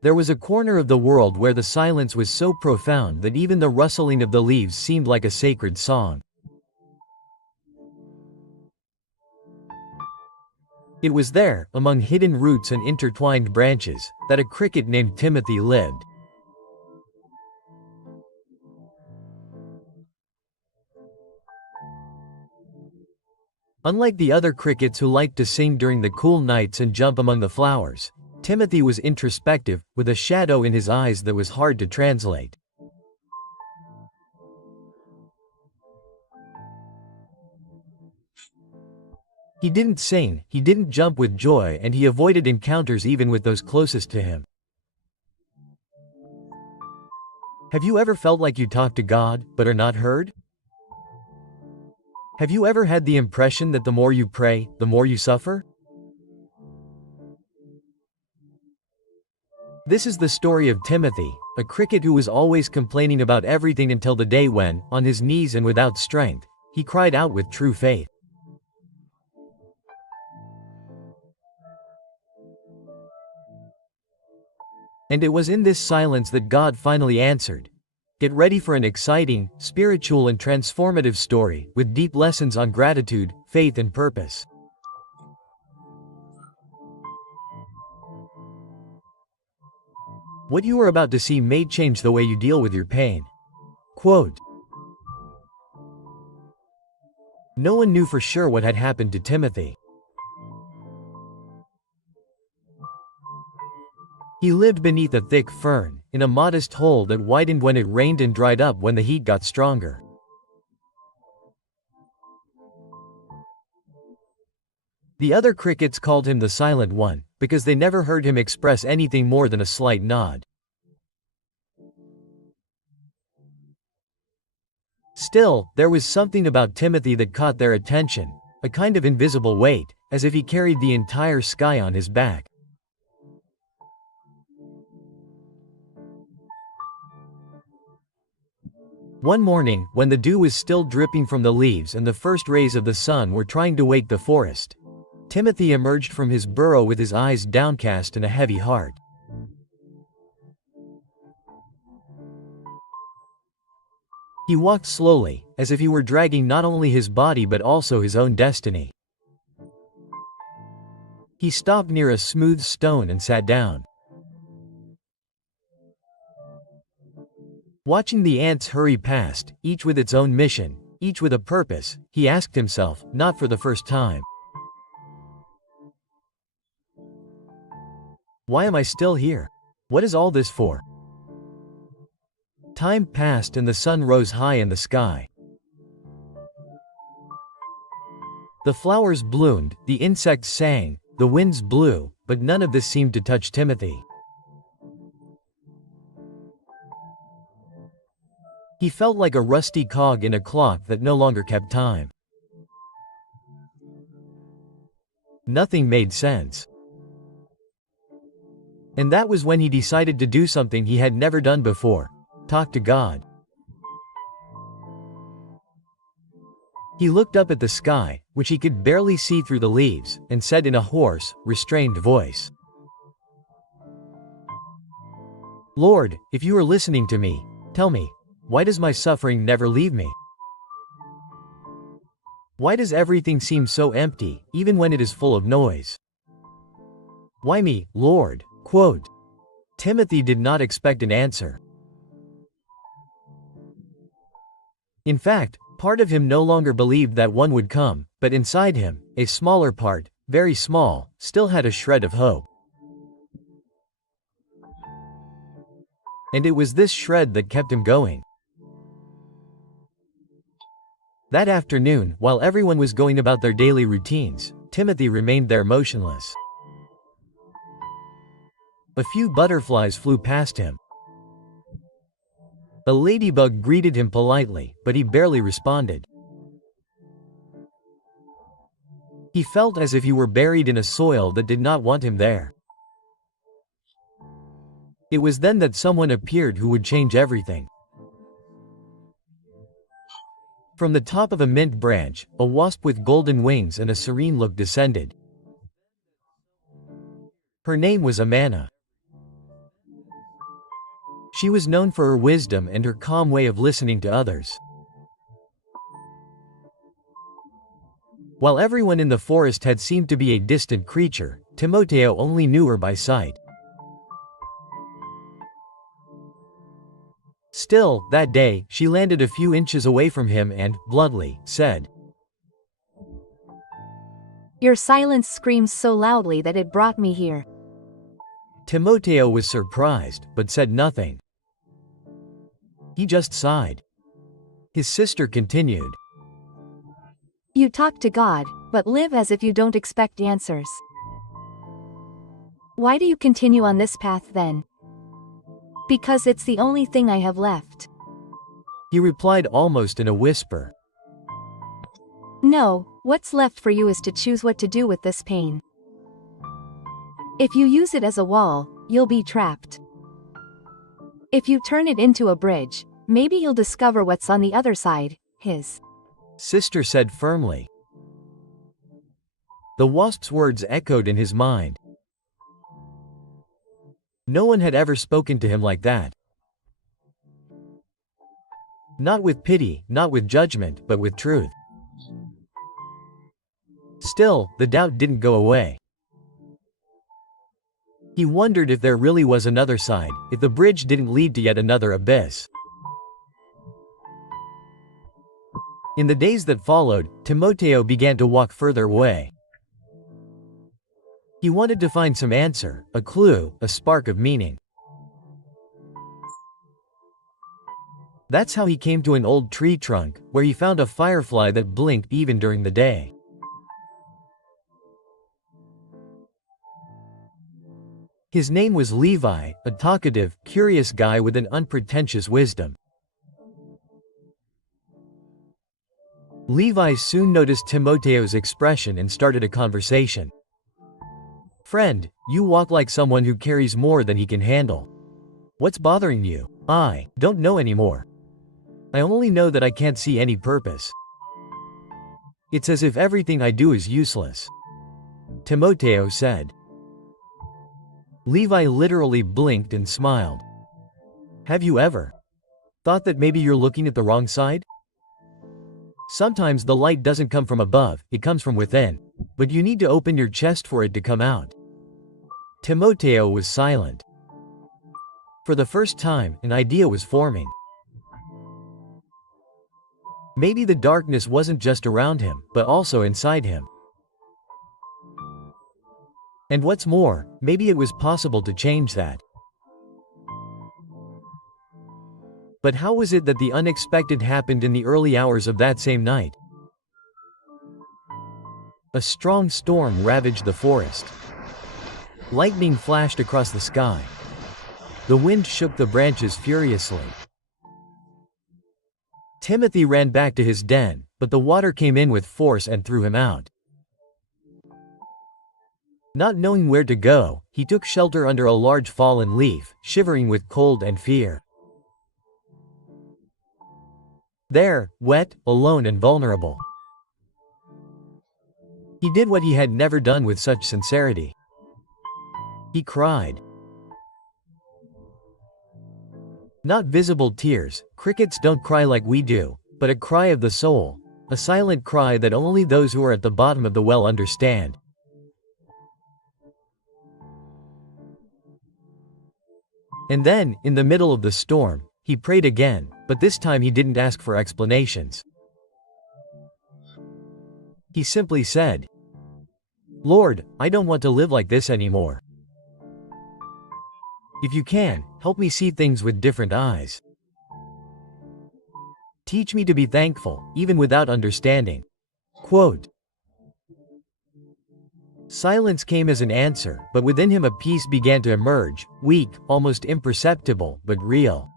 There was a corner of the world where the silence was so profound that even the rustling of the leaves seemed like a sacred song. It was there, among hidden roots and intertwined branches, that a cricket named Timothy lived. Unlike the other crickets who liked to sing during the cool nights and jump among the flowers, Timothy was introspective, with a shadow in his eyes that was hard to translate. He didn't sing, he didn't jump with joy, and he avoided encounters even with those closest to him. Have you ever felt like you talk to God, but are not heard? Have you ever had the impression that the more you pray, the more you suffer? This is the story of Timothy, a cricket who was always complaining about everything until the day when, on his knees and without strength, he cried out with true faith. And it was in this silence that God finally answered. Get ready for an exciting, spiritual and transformative story, with deep lessons on gratitude, faith and purpose. What you are about to see may change the way you deal with your pain. Quote: No one knew for sure what had happened to Timothy. He lived beneath a thick fern, in a modest hole that widened when it rained and dried up when the heat got stronger. The other crickets called him the Silent One, because they never heard him express anything more than a slight nod. Still, there was something about Timothy that caught their attention, a kind of invisible weight, as if he carried the entire sky on his back. One morning, when the dew was still dripping from the leaves and the first rays of the sun were trying to wake the forest, Timothy emerged from his burrow with his eyes downcast and a heavy heart. He walked slowly, as if he were dragging not only his body but also his own destiny. He stopped near a smooth stone and sat down. Watching the ants hurry past, each with its own mission, each with a purpose, he asked himself, not for the first time, why am I still here? What is all this for? Time passed and the sun rose high in the sky. The flowers bloomed, the insects sang, the winds blew, but none of this seemed to touch Timothy. He felt like a rusty cog in a clock that no longer kept time. Nothing made sense. And that was when he decided to do something he had never done before: talk to God. He looked up at the sky, which he could barely see through the leaves, and said in a hoarse, restrained voice, Lord, if you are listening to me, tell me, why does my suffering never leave me? Why does everything seem so empty, even when it is full of noise? Why me, Lord? Quote. Timothy did not expect an answer. In fact, part of him no longer believed that one would come, but inside him, a smaller part, very small, still had a shred of hope. And it was this shred that kept him going. That afternoon, while everyone was going about their daily routines, Timothy remained there motionless. A few butterflies flew past him. A ladybug greeted him politely, but he barely responded. He felt as if he were buried in a soil that did not want him there. It was then that someone appeared who would change everything. From the top of a mint branch, a wasp with golden wings and a serene look descended. Her name was Amana. She was known for her wisdom and her calm way of listening to others. While everyone in the forest had seemed to be a distant creature, Timoteo only knew her by sight. Still, that day, she landed a few inches away from him and, bluntly, said, "Your silence screams so loudly that it brought me here." Timoteo was surprised, but said nothing. He just sighed. His sister continued, "You talk to God, but live as if you don't expect answers. Why do you continue on this path then?" "Because it's the only thing I have left." He replied almost in a whisper. "No, what's left for you is to choose what to do with this pain. If you use it as a wall, you'll be trapped. If you turn it into a bridge, maybe you'll discover what's on the other side." His sister said firmly. The wasp's words echoed in his mind. No one had ever spoken to him like that. Not with pity, not with judgment, but with truth. Still, the doubt didn't go away. He wondered if there really was another side, if the bridge didn't lead to yet another abyss. In the days that followed, Timoteo began to walk further away. He wanted to find some answer, a clue, a spark of meaning. That's how he came to an old tree trunk, where he found a firefly that blinked even during the day. His name was Levi, a talkative, curious guy with an unpretentious wisdom. Levi soon noticed Timoteo's expression and started a conversation. "Friend, you walk like someone who carries more than he can handle. What's bothering you?" "I don't know anymore. I only know that I can't see any purpose. It's as if everything I do is useless," Timoteo said. Levi literally blinked and smiled. "Have you ever thought that maybe you're looking at the wrong side? Sometimes the light doesn't come from above, it comes from within. But you need to open your chest for it to come out." Timoteo was silent. For the first time, an idea was forming. Maybe the darkness wasn't just around him, but also inside him. And what's more, maybe it was possible to change that. But how was it that the unexpected happened in the early hours of that same night? A strong storm ravaged the forest. Lightning flashed across the sky. The wind shook the branches furiously. Timothy ran back to his den, but the water came in with force and threw him out. Not knowing where to go, he took shelter under a large fallen leaf, shivering with cold and fear. There, wet, alone and vulnerable, he did what he had never done with such sincerity. He cried. Not visible tears, crickets don't cry like we do, but a cry of the soul, a silent cry that only those who are at the bottom of the well understand. And then, in the middle of the storm, he prayed again, but this time he didn't ask for explanations. He simply said, "Lord, I don't want to live like this anymore. If you can, help me see things with different eyes. Teach me to be thankful, even without understanding." Quote. Silence came as an answer, but within him a peace began to emerge, weak, almost imperceptible, but real.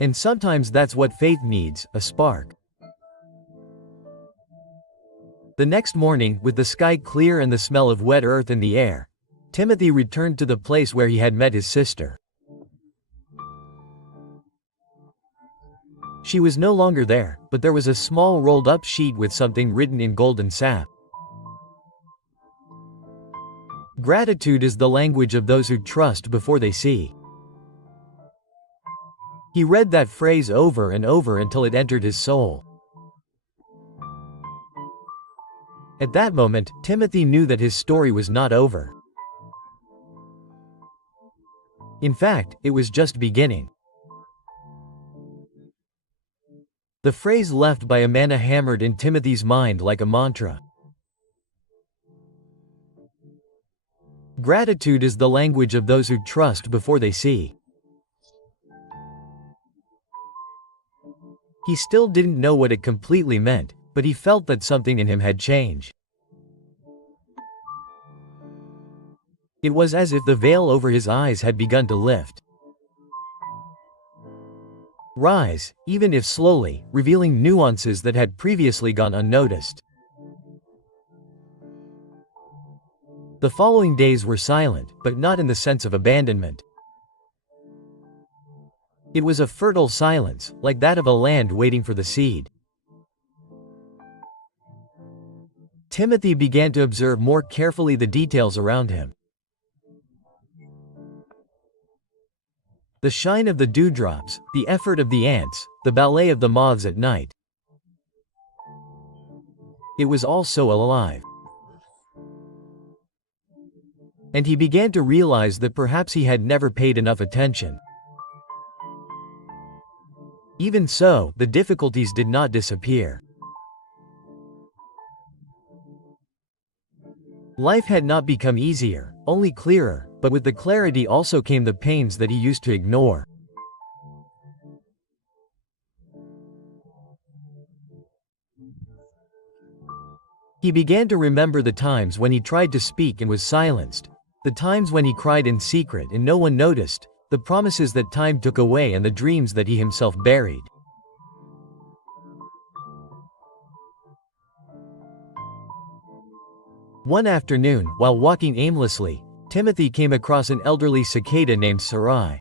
And sometimes that's what faith needs, a spark. The next morning, with the sky clear and the smell of wet earth in the air, Timothy returned to the place where he had met his sister. She was no longer there, but there was a small rolled-up sheet with something written in golden sap. Gratitude is the language of those who trust before they see. He read that phrase over and over until it entered his soul. At that moment, Timothy knew that his story was not over. In fact, it was just beginning. The phrase left by Amana hammered in Timothy's mind like a mantra. Gratitude is the language of those who trust before they see. He still didn't know what it completely meant, but he felt that something in him had changed. It was as if the veil over his eyes had begun to lift. Rise, even if slowly, revealing nuances that had previously gone unnoticed. The following days were silent, but not in the sense of abandonment. It was a fertile silence, like that of a land waiting for the seed. Timothy began to observe more carefully the details around him. The shine of the dewdrops, the effort of the ants, the ballet of the moths at night. It was all so alive. And he began to realize that perhaps he had never paid enough attention. Even so, the difficulties did not disappear. Life had not become easier, only clearer, but with the clarity also came the pains that he used to ignore. He began to remember the times when he tried to speak and was silenced, the times when he cried in secret and no one noticed, the promises that time took away and the dreams that he himself buried. One afternoon, while walking aimlessly, Timothy came across an elderly cicada named Sarai.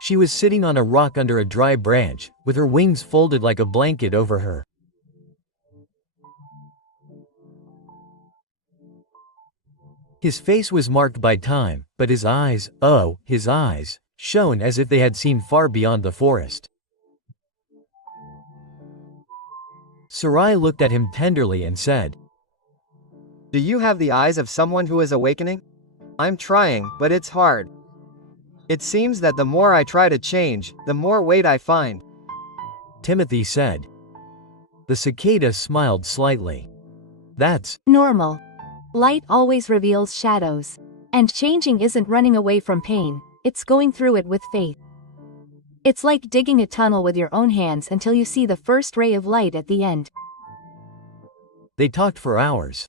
She was sitting on a rock under a dry branch, with her wings folded like a blanket over her. His face was marked by time, but his eyes, oh, his eyes, shone as if they had seen far beyond the forest. Sarai looked at him tenderly and said, "Do you have the eyes of someone who is awakening? I'm trying, but it's hard. It seems that the more I try to change, the more weight I find." Timothy said. The cicada smiled slightly. "That's Normal. Light always reveals shadows. And changing isn't running away from pain, it's going through it with faith. It's like digging a tunnel with your own hands until you see the first ray of light at the end." They talked for hours.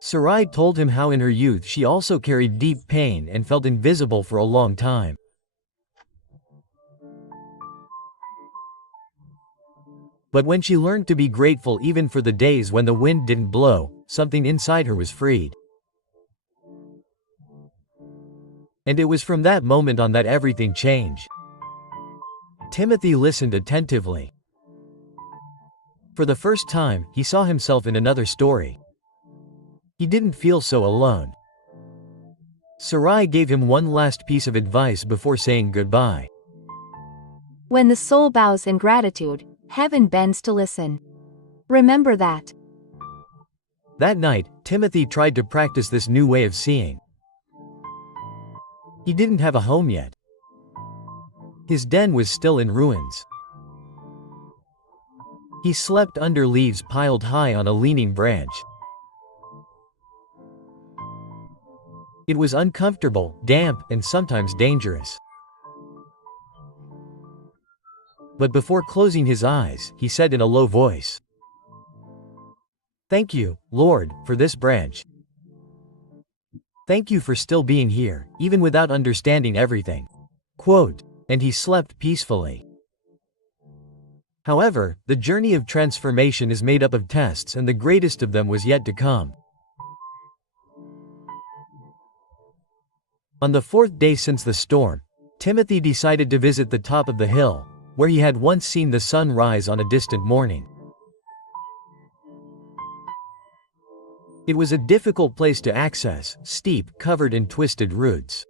Sarai told him how in her youth she also carried deep pain and felt invisible for a long time. But when she learned to be grateful even for the days when the wind didn't blow, something inside her was freed. And it was from that moment on that everything changed. Timothy listened attentively. For the first time, he saw himself in another story. He didn't feel so alone. Sarai gave him one last piece of advice before saying goodbye. When the soul bows in gratitude, heaven bends to listen. Remember that. That night, Timothy tried to practice this new way of seeing. He didn't have a home yet. His den was still in ruins. He slept under leaves piled high on a leaning branch. It was uncomfortable, damp, and sometimes dangerous. But before closing his eyes, he said in a low voice, "Thank you, Lord, for this branch. Thank you for still being here, even without understanding everything." Quote, and he slept peacefully. However, the journey of transformation is made up of tests, and the greatest of them was yet to come. On the fourth day since the storm, Timothy decided to visit the top of the hill, where he had once seen the sun rise on a distant morning. It was a difficult place to access, steep, covered in twisted roots.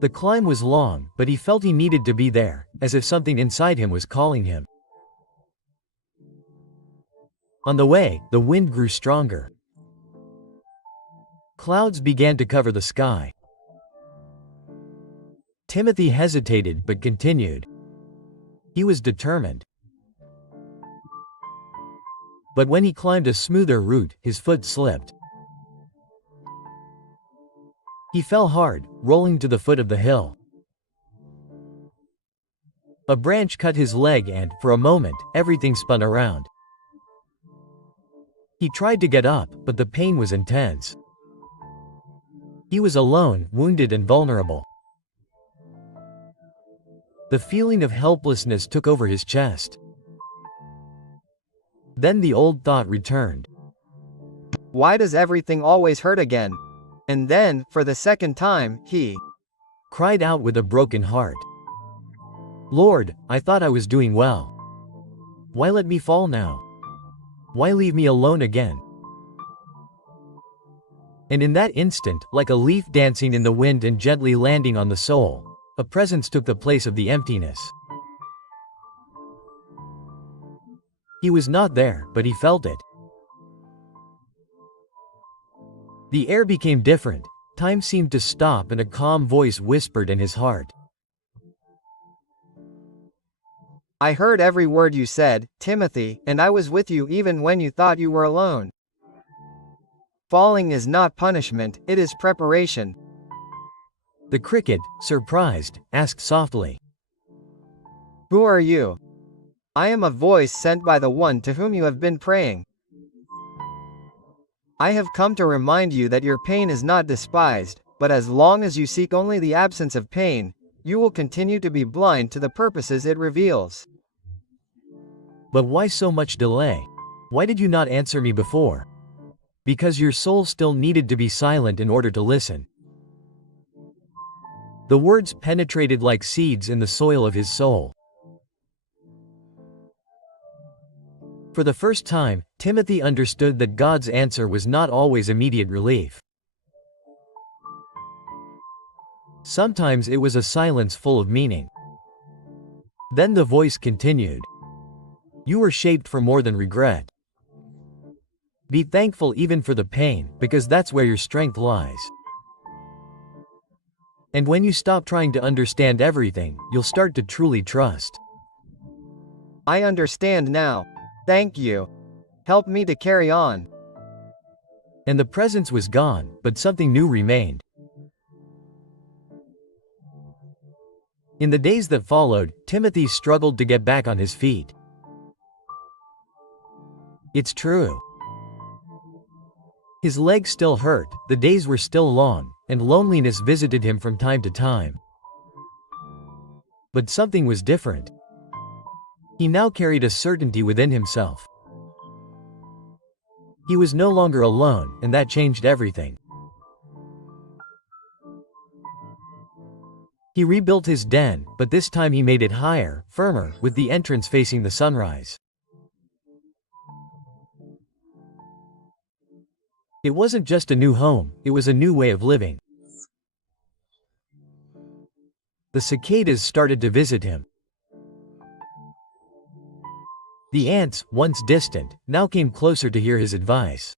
The climb was long, but he felt he needed to be there, as if something inside him was calling him. On the way, the wind grew stronger. Clouds began to cover the sky. Timothy hesitated but continued. He was determined. But when he climbed a smoother route, his foot slipped. He fell hard, rolling to the foot of the hill. A branch cut his leg and, for a moment, everything spun around. He tried to get up, but the pain was intense. He was alone, wounded and vulnerable. The feeling of helplessness took over his chest. Then the old thought returned. Why does everything always hurt again? And then, for the second time, he cried out with a broken heart. Lord, I thought I was doing well. Why let me fall now? Why leave me alone again? And in that instant, like a leaf dancing in the wind and gently landing on the soul, a presence took the place of the emptiness. He was not there, but he felt it. The air became different, time seemed to stop and a calm voice whispered in his heart. I heard every word you said, Timothy, and I was with you even when you thought you were alone. Falling is not punishment, it is preparation. The cricket, surprised, asked softly. Who are you? I am a voice sent by the one to whom you have been praying. I have come to remind you that your pain is not despised, but as long as you seek only the absence of pain, you will continue to be blind to the purposes it reveals. But why so much delay? Why did you not answer me before? Because your soul still needed to be silent in order to listen. The words penetrated like seeds in the soil of his soul. For the first time, Timothy understood that God's answer was not always immediate relief. Sometimes it was a silence full of meaning. Then the voice continued. You were shaped for more than regret. Be thankful even for the pain, because that's where your strength lies. And when you stop trying to understand everything, you'll start to truly trust. I understand now. Thank you. Help me to carry on. And the presence was gone, but something new remained. In the days that followed, Timothy struggled to get back on his feet. It's true. His legs still hurt, the days were still long, and loneliness visited him from time to time. But something was different. He now carried a certainty within himself. He was no longer alone, and that changed everything. He rebuilt his den, but this time he made it higher, firmer, with the entrance facing the sunrise. It wasn't just a new home, it was a new way of living. The cicadas started to visit him. The ants, once distant, now came closer to hear his advice.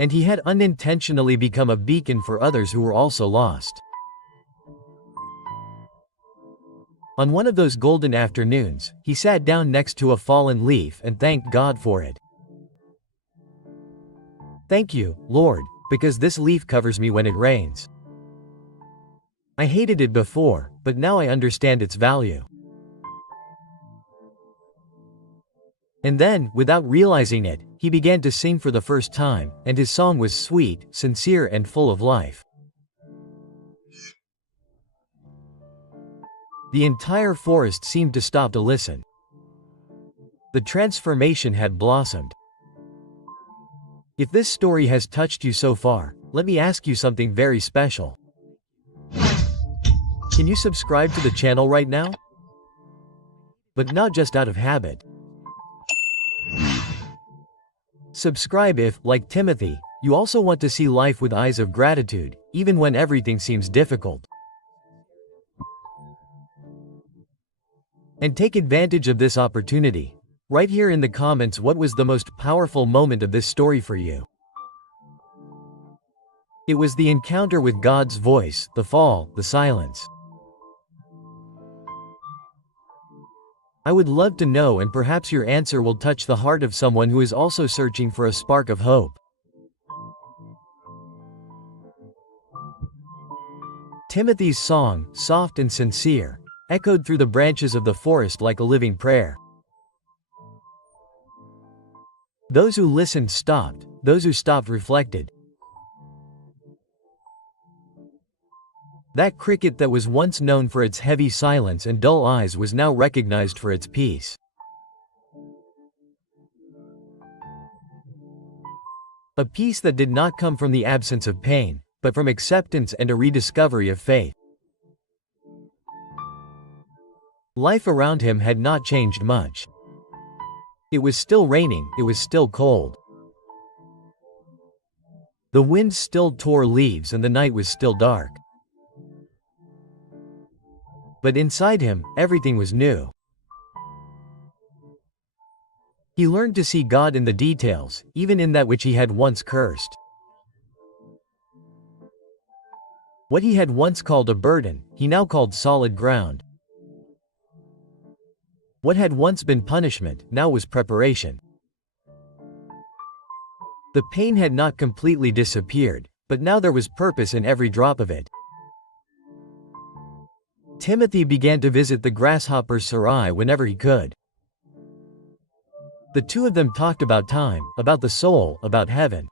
And he had unintentionally become a beacon for others who were also lost. On one of those golden afternoons, he sat down next to a fallen leaf and thanked God for it. Thank you, Lord, because this leaf covers me when it rains. I hated it before, but now I understand its value. And then, without realizing it, he began to sing for the first time, and his song was sweet, sincere and full of life. The entire forest seemed to stop to listen. The transformation had blossomed. If this story has touched you so far, let me ask you something very special. Can you subscribe to the channel right now? But not just out of habit. Subscribe if, like Timothy, you also want to see life with eyes of gratitude, even when everything seems difficult. And take advantage of this opportunity. Write here in the comments what was the most powerful moment of this story for you. It was the encounter with God's voice, the fall, the silence. I would love to know, and perhaps your answer will touch the heart of someone who is also searching for a spark of hope. Timothy's song, soft and sincere, echoed through the branches of the forest like a living prayer. Those who listened stopped, those who stopped reflected. That cricket that was once known for its heavy silence and dull eyes was now recognized for its peace. A peace that did not come from the absence of pain, but from acceptance and a rediscovery of faith. Life around him had not changed much. It was still raining, it was still cold. The wind still tore leaves and the night was still dark. But inside him, everything was new. He learned to see God in the details, even in that which he had once cursed. What he had once called a burden, he now called solid ground. What had once been punishment, now was preparation. The pain had not completely disappeared, but now there was purpose in every drop of it. Timothy began to visit the grasshopper's Sarai whenever he could. The two of them talked about time, about the soul, about heaven.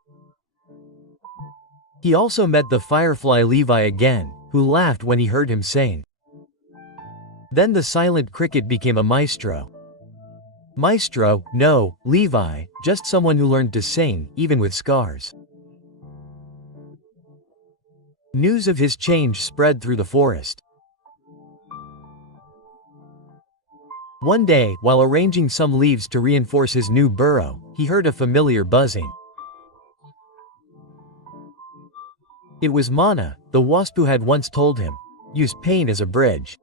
He also met the firefly Levi again, who laughed when he heard him sing. Then the silent cricket became a maestro. Maestro, no, Levi, just someone who learned to sing, even with scars. News of his change spread through the forest. One day, while arranging some leaves to reinforce his new burrow, he heard a familiar buzzing. It was Mana, the wasp who had once told him, "Use pain as a bridge."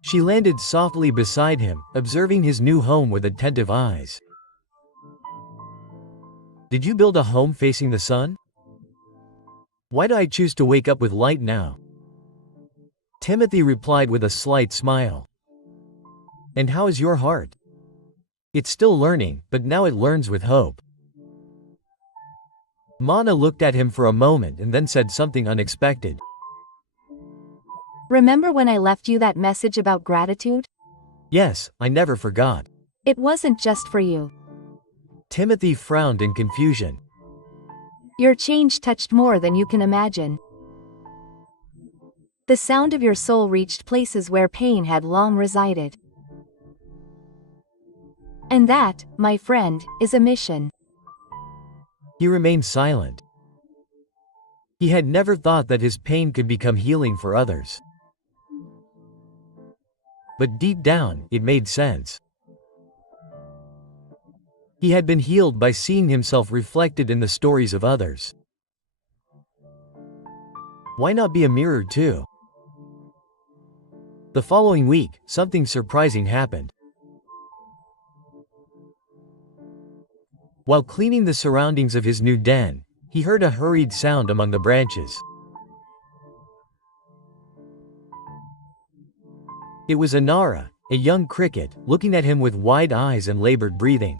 She landed softly beside him, observing his new home with attentive eyes. "Did you build a home facing the sun? Why do I choose to wake up with light now?" Timothy replied with a slight smile. "And how is your heart?" "It's still learning, but now it learns with hope." Mana looked at him for a moment and then said something unexpected. Remember when I left you that message about gratitude? "Yes, I never forgot." It wasn't just for you. Timothy frowned in confusion. Your change touched more than you can imagine. The sound of your soul reached places where pain had long resided. And that, my friend, is a mission. He remained silent. He had never thought that his pain could become healing for others. But deep down, it made sense. He had been healed by seeing himself reflected in the stories of others. Why not be a mirror too? The following week, something surprising happened. While cleaning the surroundings of his new den, he heard a hurried sound among the branches. It was Anara, a young cricket, looking at him with wide eyes and labored breathing.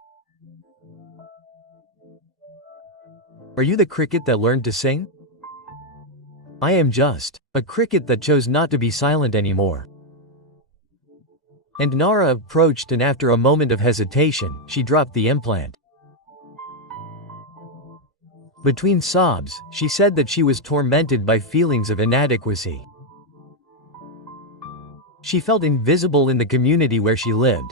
"Are you the cricket that learned to sing?" "I am just a cricket that chose not to be silent anymore." And Nara approached, and after a moment of hesitation, she dropped the implant. Between sobs, she said that she was tormented by feelings of inadequacy. She felt invisible in the community where she lived.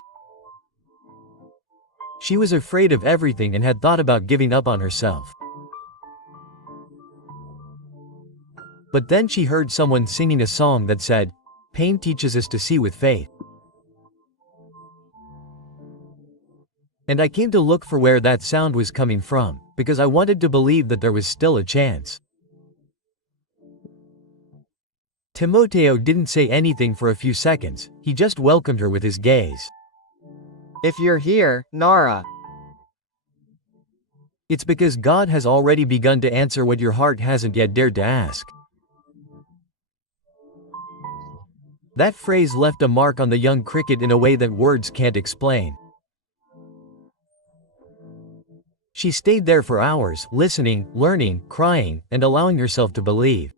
She was afraid of everything and had thought about giving up on herself. But then she heard someone singing a song that said, "Pain teaches us to see with faith." And I came to look for where that sound was coming from, because I wanted to believe that there was still a chance. Timoteo didn't say anything for a few seconds, he just welcomed her with his gaze. If you're here, Nara, It's because God has already begun to answer what your heart hasn't yet dared to ask. That phrase left a mark on the young cricket in a way that words can't explain. She stayed there for hours, listening, learning, crying, and allowing herself to believe.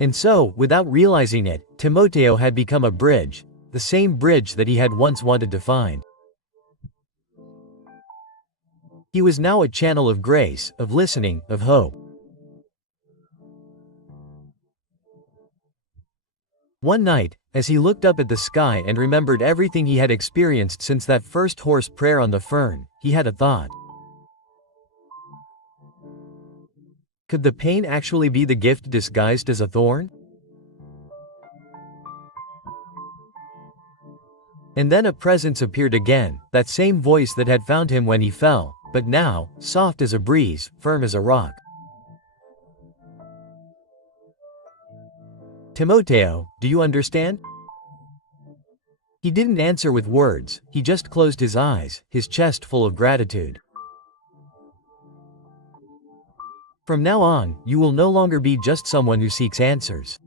And so, without realizing it, Timoteo had become a bridge, the same bridge that he had once wanted to find. He was now a channel of grace, of listening, of hope. One night, as he looked up at the sky and remembered everything he had experienced since that first hoarse prayer on the fern, he had a thought. Could the pain actually be the gift disguised as a thorn? And then a presence appeared again, that same voice that had found him when he fell, but now, soft as a breeze, firm as a rock. Timoteo, do you understand? He didn't answer with words, he just closed his eyes, his chest full of gratitude. From now on, you will no longer be just someone who seeks answers.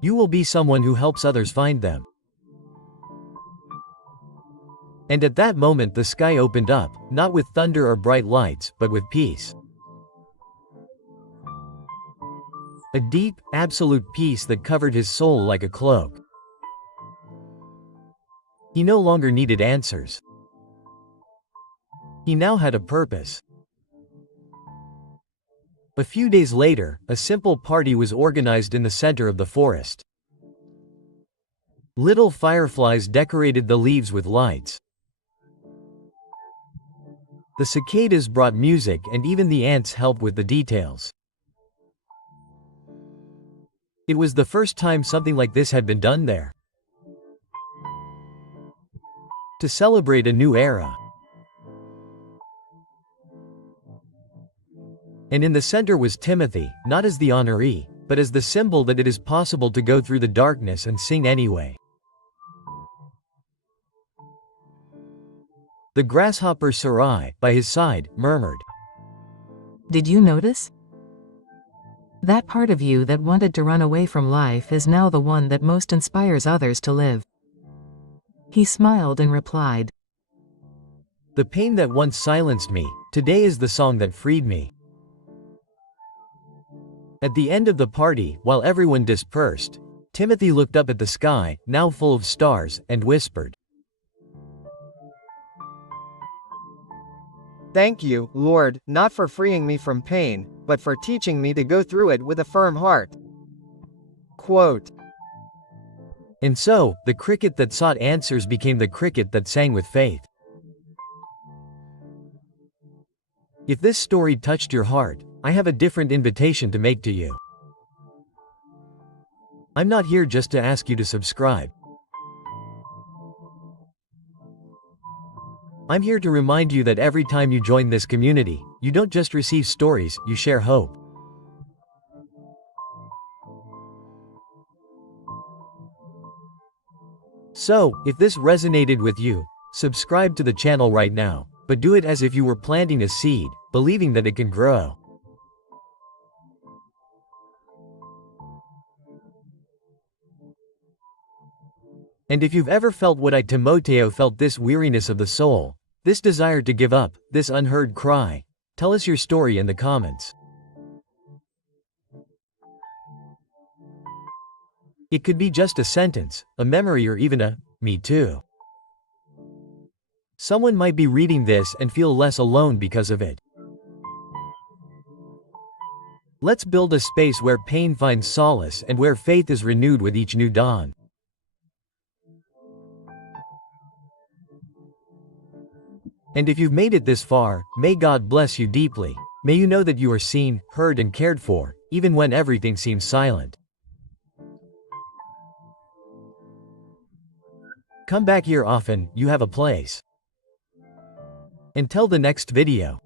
You will be someone who helps others find them. And at that moment the sky opened up, not with thunder or bright lights, but with peace. A deep, absolute peace that covered his soul like a cloak. He no longer needed answers. He now had a purpose. A few days later, a simple party was organized in the center of the forest. Little fireflies decorated the leaves with lights. The cicadas brought music and even the ants helped with the details. It was the first time something like this had been done there. To celebrate a new era. And in the center was Timothy, not as the honoree, but as the symbol that it is possible to go through the darkness and sing anyway. The grasshopper Sarai, by his side, murmured, Did you notice? That part of you that wanted to run away from life is now the one that most inspires others to live. He smiled and replied, The pain that once silenced me, today is the song that freed me. At the end of the party, while everyone dispersed, Timothy looked up at the sky, now full of stars, and whispered, Thank you, Lord, not for freeing me from pain, but for teaching me to go through it with a firm heart. Quote. And so, the cricket that sought answers became the cricket that sang with faith. If this story touched your heart, I have a different invitation to make to you. I'm not here just to ask you to subscribe. I'm here to remind you that every time you join this community, you don't just receive stories, you share hope. So, if this resonated with you, subscribe to the channel right now, but do it as if you were planting a seed, believing that it can grow. And if you've ever felt what I Timoteo felt, this weariness of the soul, this desire to give up, this unheard cry, tell us your story in the comments. It could be just a sentence, a memory, or even a, me too. Someone might be reading this and feel less alone because of it. Let's build a space where pain finds solace and where faith is renewed with each new dawn. And if you've made it this far, may God bless you deeply. May you know that you are seen, heard and cared for, even when everything seems silent. Come back here often, you have a place. Until the next video.